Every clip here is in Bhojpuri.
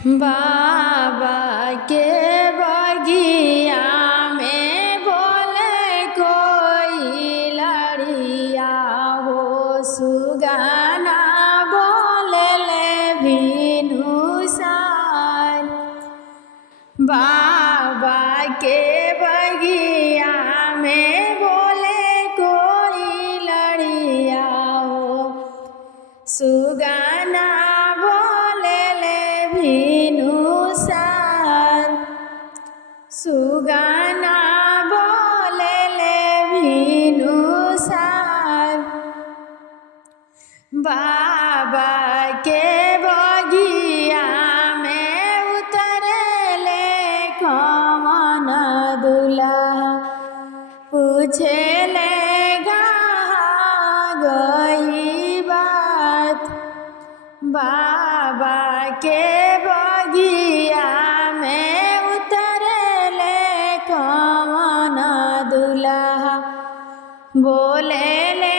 बाबा के बगिया में बोले कोई लड़िया हो, सुगाना बोले ले भीनु सार। बाबा के बगिया में बोले कोई लड़िया हो, सुगाना भीनु सार। सुगाना बोले ले भीनु सार। बाबा के बगिया में उतरे ले कौन दूल्हा, पूछे ले गई बात। बाबा के बगिया में उतरे ले कौन दूल्हा, बोले ले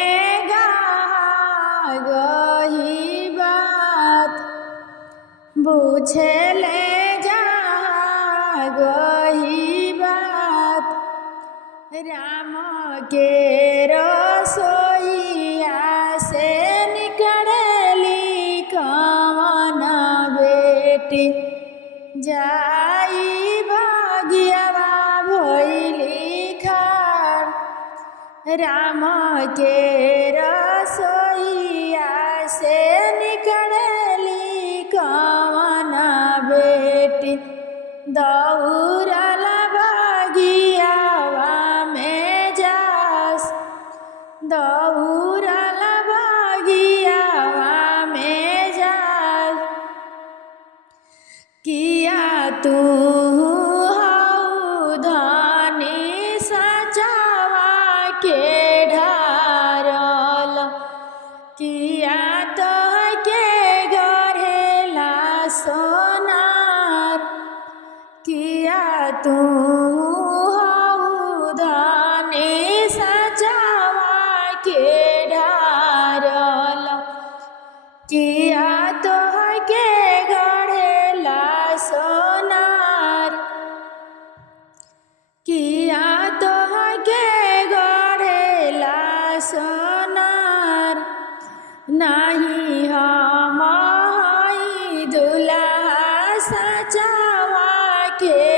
गई बात। पूछे ले गई बात। राम के रसोईया से निकलेली कौन बेटी, जाई बगियावा भइली खार। राम के रसोईया से निकलेली कौन बेटी, दौड़ल बगियावा में जास। दौड़ल बगियावा में जास। किया तू हऊ धनी सजावा के ढारल, किया तो के गढ़ेला सोनार। किया तू हऊ धनी सजावा के ढारल, किया तो के गढ़ेला सोनार। किया तो के गढ़ेला सोनार। नाही हम हई दूल्हा सजावा के